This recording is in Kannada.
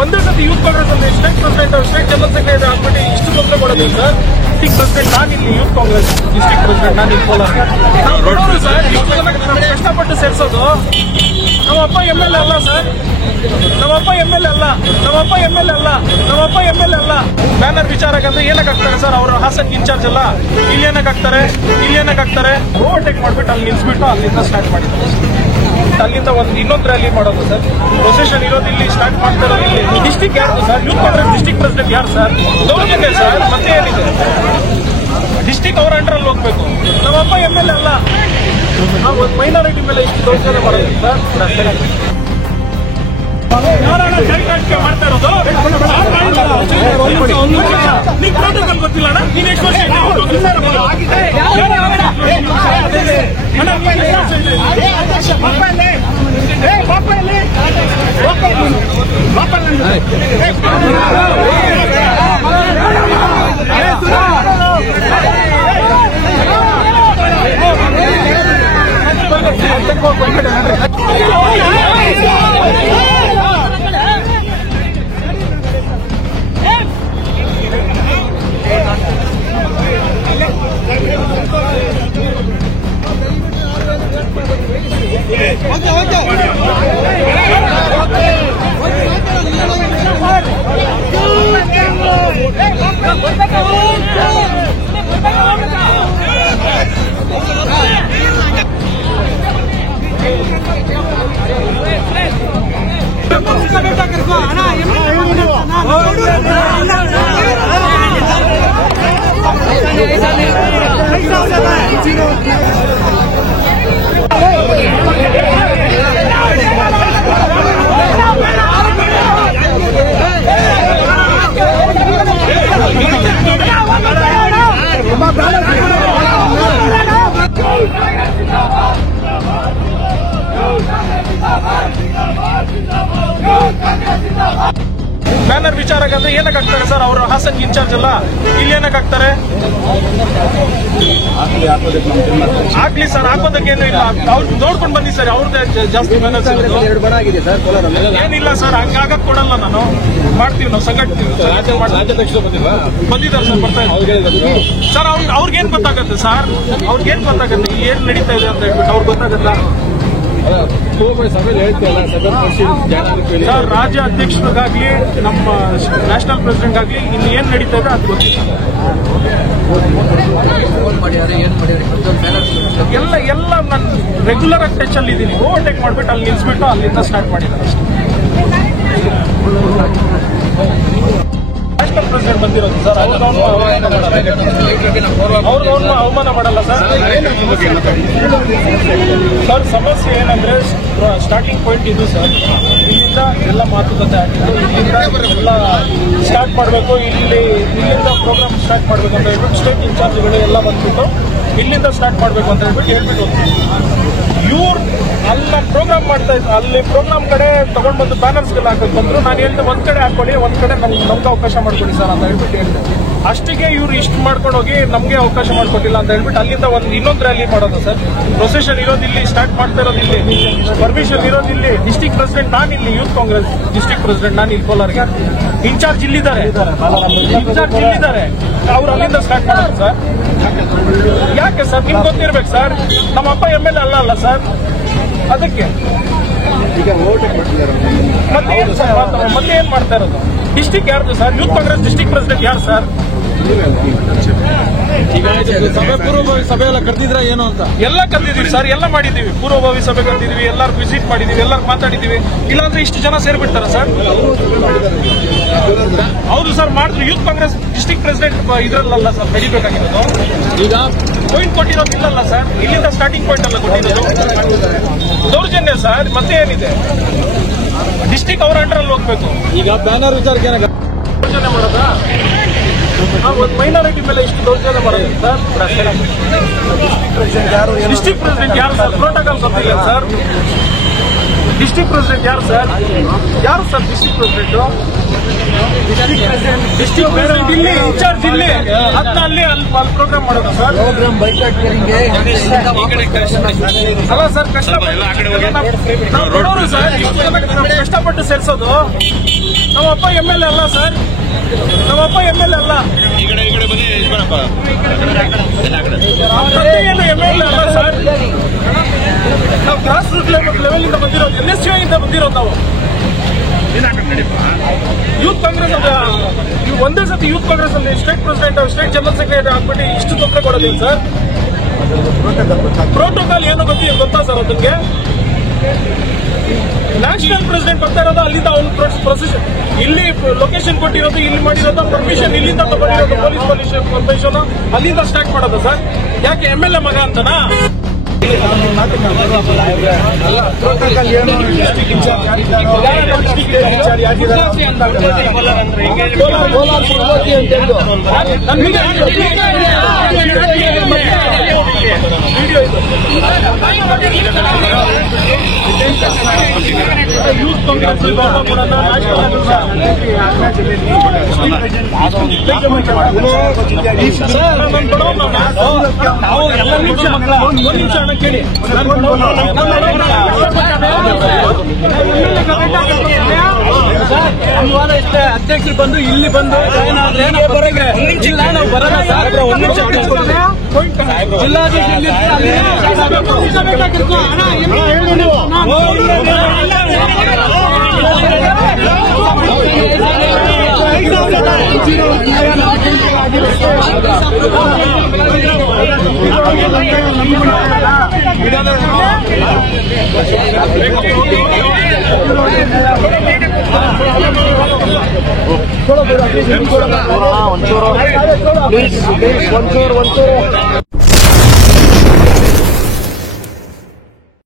ಒಂದೇ ಸತಿ ಯೂತ್ ಕಾಂಗ್ರೆಸ್ ಅಲ್ಲಿ state president state general secretary ಆಗ್ಬಿಟ್ಟು ಇಷ್ಟು ತೊಂದರೆ ಕೊಡೋದು ಸರ್. ಡಿಸ್ಟಿಕ್ ಪ್ರೆಸಿಡೆಂಟ್ ನಾನಿಲ್ಲಿ ಯೂತ್ ಕಾಂಗ್ರೆಸ್ ಡಿಸ್ಟಿಕ್ ಪ್ರೆಸಿಡೆಂಟ್ ನಾನು ಇಲ್ಲಿ ಕೋಲಾರ ಸರ್. ಇಷ್ಟು ಜನ ಕಷ್ಟಪಟ್ಟು ಸೇರಿಸೋದು ನಮ್ಮಪ್ಪ MLA ಅಲ್ಲ ಸರ್. ನಮ್ಮಪ್ಪ MLA ಅಲ್ಲ. ಬ್ಯಾನರ್ ವಿಚಾರಕ್ಕಂದ್ರೆ ಏನಕ್ಕೆ ಹಾಕ್ತಾರೆ ಸರ್? ಅವರು ಹಾಸನ್ ಇನ್ಚಾರ್ಜ್ ಅಲ್ಲ. ಇಲ್ಲಿ ಏನಕ್ಕೆ ಹಾಕ್ತಾರೆ? ಓವರ್ಟೇಕ್ ಮಾಡ್ಬಿಟ್ಟು ಅಲ್ಲಿ ನಿಲ್ಸ್ಬಿಟ್ಟು ಅಲ್ಲಿಂದ ಸ್ಟಾರ್ಟ್ ಮಾಡಿದ್ದಾರೆ. ಅಲ್ಲಿಂದ ಇನ್ನೊಂದು ರ್ಯಾಲಿ ಮಾಡೋದು ಸರ್. ಪ್ರೊಸೆಷನ್ ಇರೋದು ಇಲ್ಲಿ ಸ್ಟಾರ್ಟ್ ಮಾಡ್ತಾರೆ. ಇಲ್ಲಿ ಡಿಸ್ಟಿಕ್ ಯಾರು sir? Youth Congress district president ಯಾರು ಸರ್? ದೌರ್ಜನ್ಯ ಸರ್. ಮತ್ತೆ ಏನಿದೆ? ಡಿಸ್ಟಿಕ್ ಅವರ ಅಂಡರಲ್ಲಿ ಹೋಗ್ಬೇಕು. ನಮ್ಮಪ್ಪ MLA ಅಲ್ಲ. ನಾವು ಒಂದು ಮೈನಾರಿಟಿ ಮೇಲೆ ಇಷ್ಟು ದೌರ್ಜನ್ಯ ಮಾಡೋದು ಸರ್. ಯಾರನ್ನ ಜೈಕಾಟಿಕೆ ಮಾಡ್ತಾ ಇರೋದು? ನೀನ್ ಪ್ರೋಟೋಕಾಲ್ ಗೊತ್ತಿಲ್ಲ ಅಣ್ಣ? ನೀನ್ ಎಷ್ಟು ವರ್ಷ ಬ್ಯಾನರ್ ವಿಚಾರಕ್ಕಂದ್ರೆ ಏನಕ್ಕೆ ಹಾಕ್ತಾರೆ ಸರ್? ಅವರು ಹಾಸನ್ ಇನ್ಚಾರ್ಜ್ ಅಲ್ಲ. ಇಲ್ಲಿ ಏನಕ್ಕೆ ಹಾಕ್ತಾರೆ? ಆಗ್ಲಿ ಸರ್, ಹಾಕೋದಕ್ಕೇನು ಇಲ್ಲ. ಅವ್ರು ನೋಡ್ಕೊಂಡು ಬನ್ನಿ ಸರ್. ಅವ್ರದ್ದೇ ಜಾಸ್ತಿ ಬ್ಯಾನರ್ಸ್ ಏನಿಲ್ಲ ಸರ್. ಹಂಗಾಗಕ್ ಕೊಡಲ್ಲ. ನಾನು ಮಾಡ್ತೀವಿ, ನಾವು ಸಂಘಟಿತೀವಿ. ಬಂದಿದ್ದಾರೆ ಸರ್, ಬರ್ತಾ ಇದ್ದಾರೆ ಸರ್. ಅವ್ರಿಗೇನ್ ಗೊತ್ತಾಗತ್ತೆ ಸರ್? ಅವ್ರಿಗೇನ್ ಗೊತ್ತಾಗತ್ತೆ ಏನ್ ನಡೀತಾ ಇದೆ ಅಂತ ಹೇಳ್ಬಿಟ್ಟು? ಅವ್ರಿಗೆ ಗೊತ್ತಾಗತ್ತಾ? ಸರ್, ರಾಜ್ಯ ಅಧ್ಯಕ್ಷರಿಗಾಗ್ಲಿ ನಮ್ಮ ನ್ಯಾಷನಲ್ ಪ್ರೆಸಿಡೆಂಟ್ ಆಗ್ಲಿ ಇಲ್ಲಿ ಏನ್ ನಡೀತಾ ಇದೆ ಅದು ಗೊತ್ತಿಲ್ಲ. ಎಲ್ಲ ನಾನು ರೆಗ್ಯುಲರ್ ಆಗಿ ಟಚ್ ಅಲ್ಲಿ ಇದ್ದೀನಿ. ಓವರ್ಟೇಕ್ ಮಾಡ್ಬಿಟ್ಟು ಅಲ್ಲಿ ನಿಲ್ಸ್ಬಿಟ್ಟು ಅಲ್ಲಿಂದ ಸ್ಟಾರ್ಟ್ ಮಾಡಿದ್ದಾರೆ ಅಷ್ಟೇ. ನ್ಯಾಷನಲ್ ಪ್ರೆಸಿಡೆಂಟ್ ಬಂದಿರೋದು ಸರ್. ಅವ್ರನ್ನ ಅವಮಾನ ಮಾಡಲ್ಲ ಸರ್. ಸರ್, ಸಮಸ್ಯೆ ಏನಂದ್ರೆ ಸ್ಟಾರ್ಟಿಂಗ್ ಪಾಯಿಂಟ್ ಇದು ಸರ್. ಇಲ್ಲಿಂದ ಎಲ್ಲ ಮಾತುಕತೆ ಆಗಿದ್ದು, ಇಲ್ಲಿಂದ ಎಲ್ಲ ಸ್ಟಾರ್ಟ್ ಮಾಡಬೇಕು, ಇಲ್ಲಿಂದ ಪ್ರೋಗ್ರಾಮ್ ಸ್ಟಾರ್ಟ್ ಮಾಡಬೇಕು ಅಂತ ಹೇಳ್ಬಿಟ್ಟು ಸ್ಟೇಟ್ ಇನ್ಚಾರ್ಜ್ಗಳು ಎಲ್ಲ ಬಂದ್ಬಿಟ್ಟು ಇಲ್ಲಿಂದ ಸ್ಟಾರ್ಟ್ ಮಾಡಬೇಕು ಅಂತ ಹೇಳ್ಬಿಟ್ಟು ಇವ್ರು ಅಲ್ಲಿ ಪ್ರೋಗ್ರಾಮ್ ಮಾಡ್ತಾ ಇದ್ರು. ಅಲ್ಲಿ ಪ್ರೋಗ್ರಾಮ್ ಕಡೆ ತಗೊಂಡ್ ಬಂದು ಬ್ಯಾನರ್ಸ್ಗೆಲ್ಲ ಹಾಕಕ್ ಬಂದ್ರು. ನಾನು ಹೇಳ್ದೆ ಒಂದ್ ಕಡೆ ಹಾಕೊಳ್ಳಿ, ಒಂದ್ ಕಡೆ ನಮ್ಗೆ ಅವಕಾಶ ಮಾಡ್ಕೊಡಿ ಸರ್ ಅಂತ ಹೇಳ್ಬಿಟ್ಟು ಹೇಳ್ದೆ. ಅಷ್ಟಿಗೆ ಇವ್ರು ಇಷ್ಟು ಮಾಡ್ಕೊಂಡು ಹೋಗಿ ನಮ್ಗೆ ಅವಕಾಶ ಮಾಡ್ಕೊಟ್ಟಿಲ್ಲ ಅಂತ ಹೇಳ್ಬಿಟ್ಟು ಅಲ್ಲಿಂದ ಇನ್ನೊಂದು ರ್ಯಾಲಿ ಮಾಡೋದು ಸರ್. ಪ್ರೊಸೆಷನ್ ಇರೋದು ಇಲ್ಲಿ ಸ್ಟಾರ್ಟ್ ಮಾಡ್ತಾ ಇರೋದು ಇಲ್ಲಿ, ಪರ್ಮಿಷನ್ ಇರೋದು ಇಲ್ಲಿ. ಡಿಸ್ಟಿಕ್ ಪ್ರೆಸಿಡೆಂಟ್ ನಾನು ಇಲ್ಲಿ ಯೂತ್ ಕಾಂಗ್ರೆಸ್ ಡಿಸ್ಟಿಕ್ ಪ್ರೆಸಿಡೆಂಟ್ ನಾನು ಇಲ್ಲಿ ಕೋಲಾರ್ಗೆ. ಇನ್ಚಾರ್ಜ್ ಇಲ್ಲಿದ್ದಾರೆ. ಅವ್ರು ಅಲ್ಲಿಂದ ಸ್ಟಾರ್ಟ್ ಮಾಡೋದು ಸರ್. ಯಾಕೆ ಸರ್? ನಿಮ್ಗೆ ಗೊತ್ತಿರ್ಬೇಕು ಸರ್. ನಮ್ಮಪ್ಪ MLA ಅಲ್ಲ ಸರ್. ಅದಕ್ಕೆ ಮತ್ತೆ ಏನ್ ಮಾಡ್ತಾ ಇರೋದು? ಡಿಸ್ಟಿಕ್ ಯಾರ್ದು sir? Youth Congress district president ಯಾರು ಸರ್? ಈಗ ಸಭೆ ಪೂರ್ವಭಾವಿ ಸಭೆ ಎಲ್ಲ ಕರೆದಿದ್ರ ಏನು ಅಂತ? ಎಲ್ಲ ಕರೆದಿದ್ದೀವಿ ಸರ್. ಎಲ್ಲ ಮಾಡಿದ್ದೀವಿ. ಪೂರ್ವಭಾವಿ ಸಭೆ ಕರೆದಿದ್ದೀವಿ. ಎಲ್ಲರೂ ವಿಸಿಟ್ ಮಾಡಿದ್ದೀವಿ. ಎಲ್ಲರೂ ಮಾತಾಡಿದ್ದೀವಿ. ಇಲ್ಲಾಂದ್ರೆ ಇಷ್ಟು ಜನ ಸೇರ್ಬಿಡ್ತಾರ ಸರ್? ಹೌದು ಸರ್, ಮಾಡಿದ್ರು. ಯೂತ್ ಕಾಂಗ್ರೆಸ್ ಡಿಸ್ಟಿಕ್ ಪ್ರೆಸಿಡೆಂಟ್ ಇದ್ರಲ್ಲ ಸರ್ ನಡಿಬೇಕಾಗಿರೋದು. ಈಗ ಪಾಯಿಂಟ್ ಕೊಟ್ಟಿರೋದು ಇಲ್ಲಲ್ಲ ಸರ್. ಇಲ್ಲಿಂದ ಸ್ಟಾರ್ಟಿಂಗ್ ಪಾಯಿಂಟ್ ಅಲ್ಲ ಕೊಟ್ಟಿರೋದು. ದೌರ್ಜನ್ಯ ಸರ್. ಮತ್ತೆ ಏನಿದೆ? ಡಿಸ್ಟಿಕ್ ಅವರ ಅಂಡರಲ್ಲಿ ಹೋಗ್ಬೇಕು. ಈಗ ಬ್ಯಾನರ್ ವಿಚಾರಕ್ಕೆ ದೌರ್ಜನ್ಯ ಮಾಡೋದಾ? ಒಂದು ಮೈನಾರಿಟಿ ಮೇಲೆ ಇಷ್ಟು ದೌರ್ಜನ್ಯ ಮಾಡೋದು ಸರ್. ಡಿಸ್ಟಿಕ್ ಪ್ರೆಸಿಡೆಂಟ್ ಯಾರು ಸರ್? ಪ್ರೋಟೋಕಾಲ್ ಗೊತ್ತಿಲ್ಲ ಸರ್. ಡಿಸ್ಟಿಕ್ ಪ್ರೆಸಿಡೆಂಟ್ ಯಾರು ಸರ್? ಡಿಸ್ಟಿಕ್ ಪ್ರೆಸಿಡೆಂಟ್ ಇಲ್ಲಿ ಇನ್ಚಾರ್ಜ್ ಇಲ್ಲಿ ಅದನ್ನ ಅಲ್ಲಿ ಪ್ರೋಗ್ರಾಮ್ ಮಾಡೋದು ಸರ್. ಅಲ್ಲ ಸರ್, ಕಷ್ಟಪಟ್ಟು ಸೇರಿಸೋದು. ನಾವು ನಮ್ಮಪ್ಪ MLA ಅಲ್ಲ ಸರ್, ನಮ್ಮಪ್ಪ MLA ಅಲ್ಲ. ನಮ್ಮ ತಂದೆ ಏನು MLA ಅಲ್ಲ ಸರ್. ನಾವು ಗ್ರಾಸ್ ರೂಟ್ ಲೆವೆಲ್ ಇಂದ ಬಂದಿರೋದು, NSUI ಇಂದ ಬಂದಿರೋದು ನಾವು. ಯೂತ್ ಕಾಂಗ್ರೆಸ್ ಒಂದೇ ಸತಿ ಯೂತ್ ಕಾಂಗ್ರೆಸ್ ಅಲ್ಲಿ state president, state general secretary ಆಗ್ಬಿಟ್ಟು ಇಷ್ಟು ತೊಂದರೆ ಕೊಡೋದಿಲ್ಲ ಸರ್. ಪ್ರೋಟೋಕಾಲ್ ಏನು ಗೊತ್ತಾ ಸರ್ ಅದಕ್ಕೆ? ನ್ಯಾಷನಲ್ ಪ್ರೆಸಿಡೆಂಟ್ ಬರ್ತಾ ಇರೋದು ಅಲ್ಲಿಂದ ಅವ್ನು ಪ್ರೊಸೆಷನ್, ಇಲ್ಲಿ ಲೊಕೇಶನ್ ಕೊಟ್ಟಿರೋದು, ಇಲ್ಲಿ ಮಾಡಿರೋದು, ಪರ್ಮಿಷನ್ ಇಲ್ಲಿಂದ ತಗೊಂಡಿರೋದು, ಪೊಲೀಸ್ ಪರ್ಮಿಷನ್ ಅಲ್ಲಿಂದ ಸ್ಟಾರ್ಟ್ ಮಾಡೋದು ಸರ್. ಯಾಕೆ MLA ಮಗ ಅಂತನಾ? ಯೂತ್ ಕಾಂಗ್ರೆಸ್ ಕೇಳಿ ಅಧ್ಯಕ್ಷರು ಬಂದು ಇಲ್ಲಿ ಬಂದು ಇಲ್ಲ ನಾವು ಬರೋಣ ಸರ್. ಒಂಚೂರು